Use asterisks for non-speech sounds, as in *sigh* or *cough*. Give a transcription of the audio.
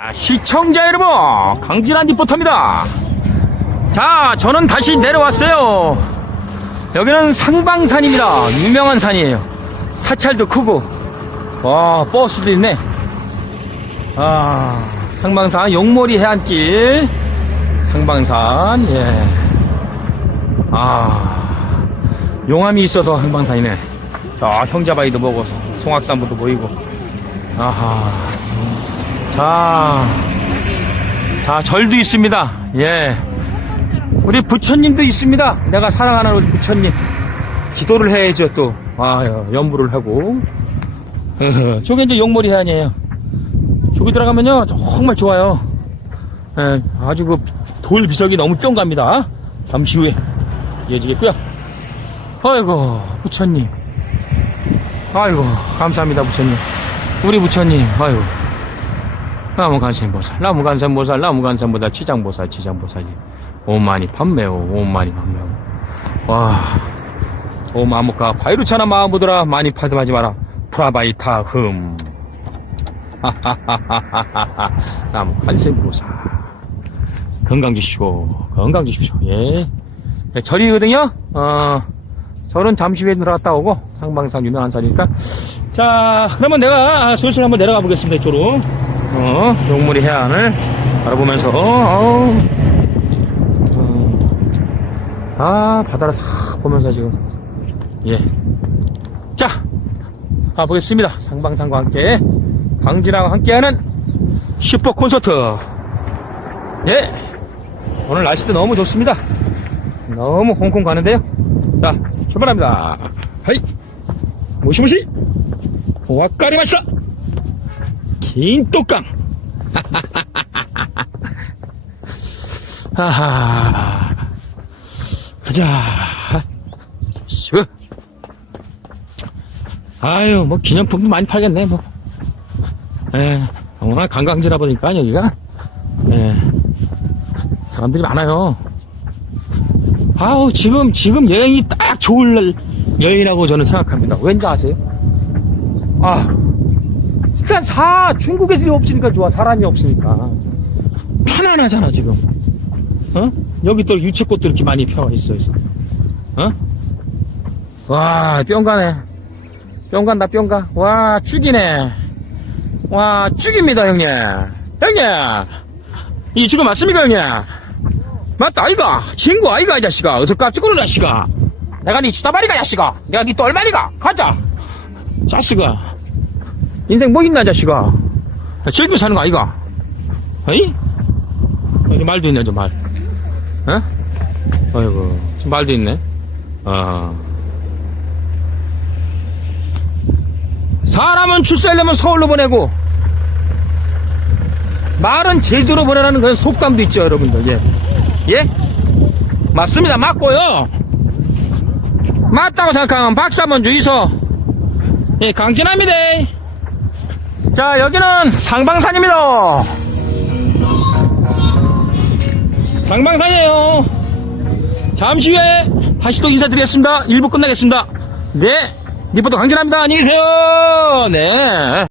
아, 시청자 여러분, 강진한 리포터입니다. 자, 저는 다시 내려왔어요. 여기는 상방산입니다. 유명한 산이에요. 사찰도 크고, 와, 버스도 있네. 아, 상방산 용머리 해안길, 상방산, 예. 아, 용암이 있어서 상방산이네. 자, 형자바위도 먹어서, 송악산부도 보이고, 아하. 자, 자, 절도 있습니다. 예. 우리 부처님도 있습니다. 내가 사랑하는 우리 부처님. 기도를 해야죠, 또. 아, 연부를 하고. *laughs* 저게 이제 용머리 해안이에요. 저기 들어가면요, 정말 좋아요. 예, 아주 그 돌 비석이 너무 뿅 갑니다. 잠시 후에 이어지겠고요. 아이고, 부처님. 아이고, 감사합니다, 부처님. 우리 부처님, 아이고. 나무간센보살, 나무간센보살, 나무간센보살, 치장보살, 치장보살이. 오마니 판매오, 오마니 판매오. 와. 옴 아무까 바이루차나 마부드라 많이 파드하지 마라. 프라바이타 흠. 하하하하하하. 나무간센보살. 건강 주시고, 건강 주십시오. 예. 네, 절이거든요. 어, 절은 잠시 후에 들어갔다 오고, 상방산 유명한 산이니까. 자, 그러면 내가 슬슬 한번 내려가 보겠습니다, 이쪽으로. 어, 용물이 해안을 바라보면서, 어, 어, 아, 바다를 싹 보면서 지금, 예. 자, 가보겠습니다. 상방산과 함께, 강진하고 함께하는 슈퍼 콘서트. 예. 오늘 날씨도 너무 좋습니다. 너무 홍콩 가는데요. 자, 출발합니다. 하이. 모시모시. 와까리 마시다. 긴 뚜껑. 하하. 가자. 슈. 아유, 뭐 기념품도 많이 팔겠네, 뭐. 예, 워낙 관광지라 보니까 여기가, 예, 사람들이 많아요. 아우, 지금, 지금 여행이 딱 좋을 여행이라고 저는 생각합니다. 왠지 아세요? 아, 일단 사 중국에서 없으니까 좋아. 사람이 없으니까. 편안하잖아 지금. 어? 여기 또 유채꽃도 이렇게 많이 펴 있어 있어. 어 와 뿅가네. 뿅간다 뿅가. 와 죽이네. 와 죽입니다 형님. 형님! 이 죽음 맞습니까 형님? 맞다 아이가. 친구 아이가 이 자식아. 어서 깜짝 놀라 자식아. 내가 니 치다바리가 자식아. 내가 니또 얼마리가? 가자. 자식아 인생 뭐 있나 자식아 즐겨 사는 거 아이가 어이? 여기 말도 있네 저 말. 어? 아이고 말도 있네 어. 사람은 출세하려면 서울로 보내고 말은 제주도로 보내라는 그런 속담도 있죠 여러분들 예? 예? 맞습니다 맞고요 맞다고 생각하면 박수 한번 주이소 예 강진합니다 자, 여기는 상방산입니다. 상방산이에요. 잠시 후에 다시 또 인사드리겠습니다. 1부 끝나겠습니다. 네. 리포터 강진합니다. 안녕히 계세요. 네.